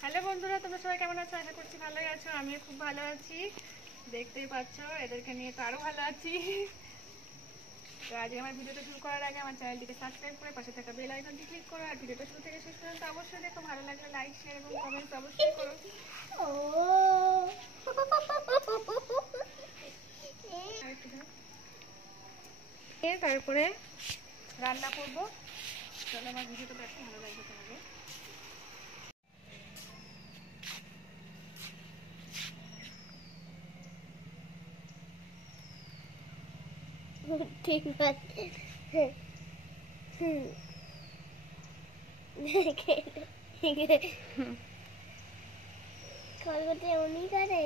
Hello বন্ধুরা, তোমরা সবাই কেমন আছো? আশা করছি ভালোই আছো। আমিও খুব ভালো আছি, দেখতেই পাচ্ছ। এদেরকে নিয়ে তো আরো ভালো আছি। তো আজকে আমার ভিডিওটা শুরু করার আগে আমার চ্যানেলটিকে সাবস্ক্রাইব করে পাশে থাকা বেল আইকনটি ক্লিক করো। আর ভিডিওটা শুরু থেকে শেষ পর্যন্ত অবশ্যই দেখো। ভালো লাগলে লাইক, শেয়ার এবং কমেন্টস অবশ্যই করো। তারপরে রান্না করবো। চলো, আমার ভিডিওটা দেখো, ভালো লাগবে তোমাদের। ঠিক আছে। খড়গতে উনি করে।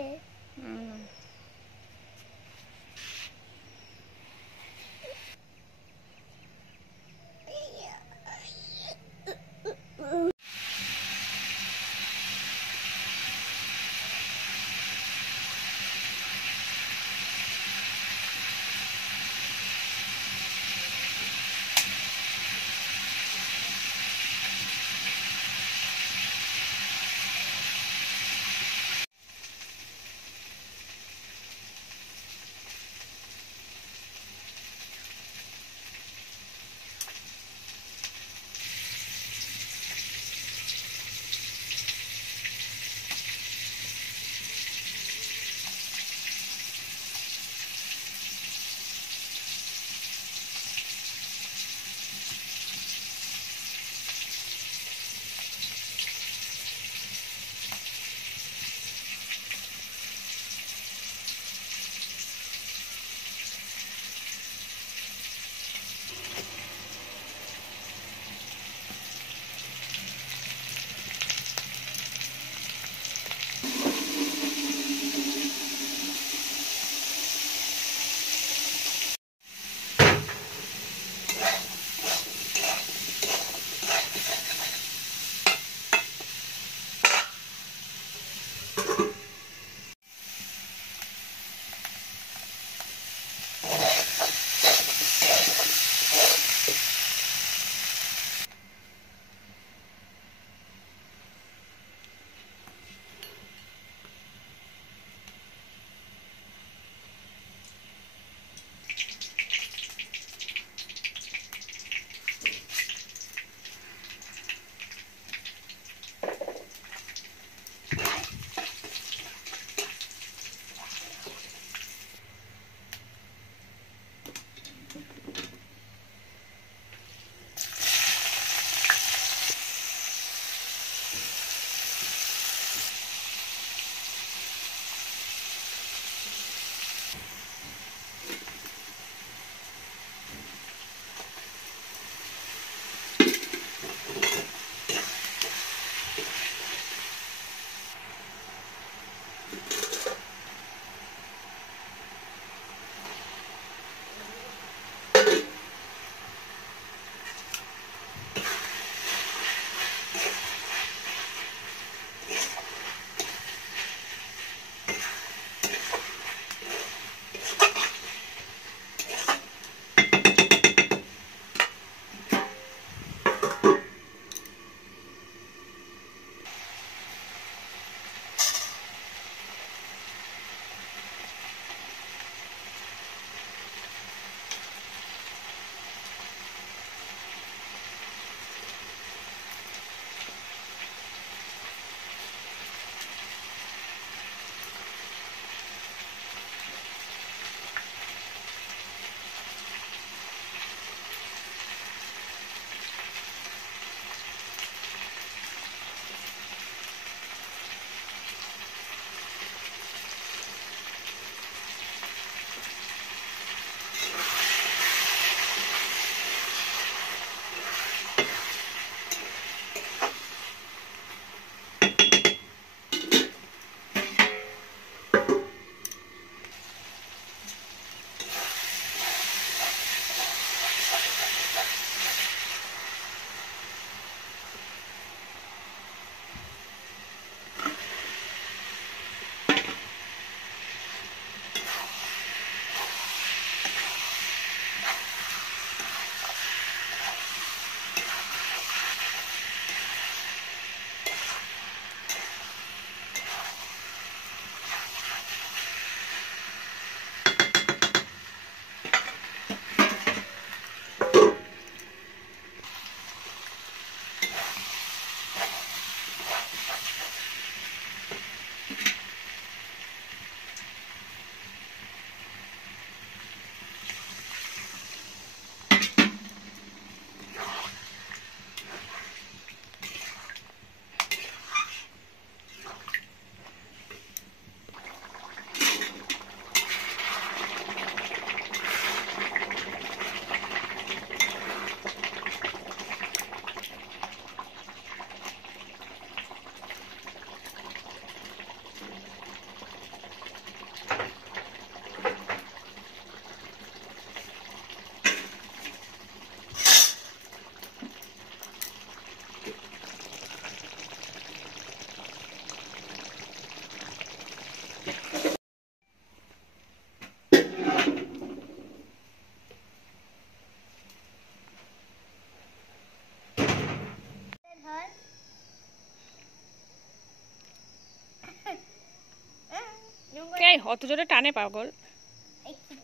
অত জোরে টানে পাগল।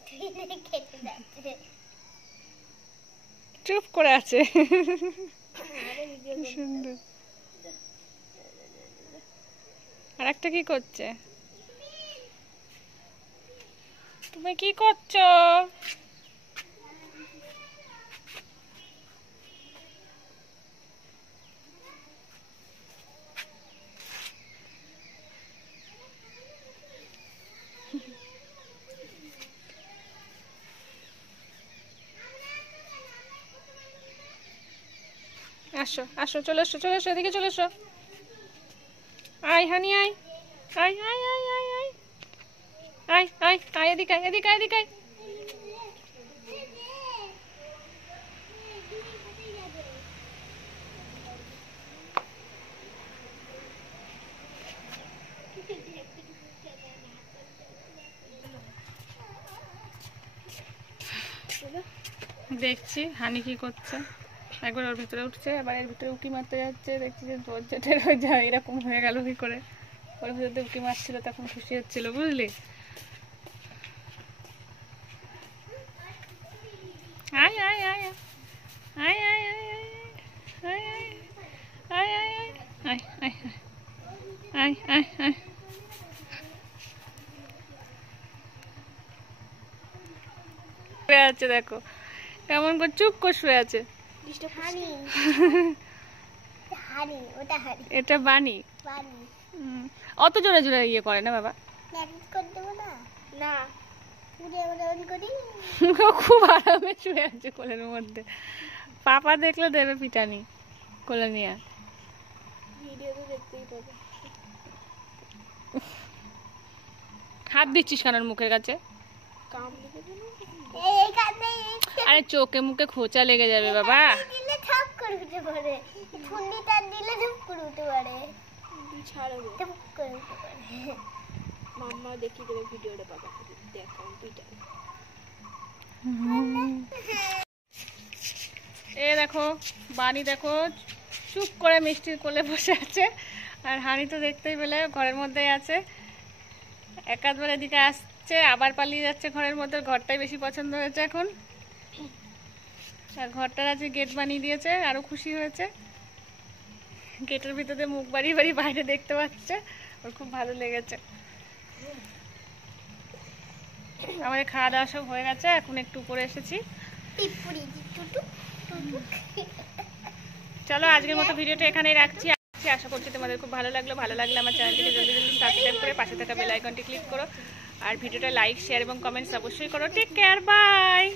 কেটে যাচ্ছে। চুপ করে আছে। আরে ভিডিও কি সুন্দর। আর একটা কি করছে? তুমি কি করছো? আসো আসো, চলে এসো, চলে এসো, এদিকে চলে এসো। আয় হানি, আয় আয় আয় আয় আয় আয় আয় আয় আয়, এদিকে আয়, এদিকে আয়, এদিকে আয়। দেখছি হানি কি করছে। একবার ওর ভিতরে উঠছে, আবার এর ভিতরে উকি মারতে যাচ্ছে। দেখছি যে দরজাটার হয়ে যায়, এরকম হয়ে গেল কি করে। ওর ভিতরে উকি মারছিল, তখন খুশি হচ্ছিল, বুঝলি। আয় আয় আয় আয় আয় আয় আয় আয় আয় আয় আয় আয় আয় আয়। শুয়ে আছে দেখো, কেমন করে চুপ করে শুয়ে আছে। হানি হানি, ওটা হানি, এটা বানি। বানি। অত জোরে জোরে ইয়ে করে না বাবা। ম্যানেজ করে দেবো না? না, পুরি আমরা ওই করি। ও খুব আরামে শুয়ে আছে কোলের মধ্যে। পাপা দেখলে দেবে পিটানি কোলে নিয়ে। ভিডিওতে দেখতেই পাবে। হাত দিচ্ছিস কানার মুখের কাছে? কাম দিতে দেবো। এই কানে আরে চোখে মুখে খোঁচা লেগে যাবে বাবা। দিলে ঠাপ করে উঠে পড়ে, ঠুন্ডিটা দিলে ঠাপ করে উঠে পড়ে। ছাড়ো, ঠাপ করে উঠে পড়ে। মাম্মা দেখি দেবে ভিডিওটা, বাবা দেখ কম্পিউটার। এ দেখো বানি, দেখো চুপ করে মিষ্টির কোলে বসে আছে। আর হানি তো দেখতেই পেলে ঘরের মধ্যেই আছে। একাধবার এদিকে আসছে, আবার পালিয়ে যাচ্ছে ঘরের মধ্যে। ঘরটাই বেশি পছন্দ হয়েছে এখন। আর ঘরটার আছে গেট বানিয়ে দিয়েছে, আরো খুশি হয়েছে। গেটের ভিতরে মুখ বাড়িয়ে বাড়িয়ে বাইরে দেখতে পাচ্ছে, ওর খুব ভালো লেগেছে। আমাদের খাওয়া দাওয়া সব হয়ে গেছে, এখন একটু উপরে এসেছি। চলো আজকের মতো ভিডিওটা এখানেই রাখছি। আশা করছি তোমাদের খুব ভালো লাগলো। ভালো লাগলে আমার চ্যানেলটিকে জলদি জলদি সাবস্ক্রাইব করে পাশে থাকা বেল আইকনটি ক্লিক করো। আর ভিডিওটা লাইক, শেয়ার এবং কমেন্টস অবশ্যই করো। Take care, by.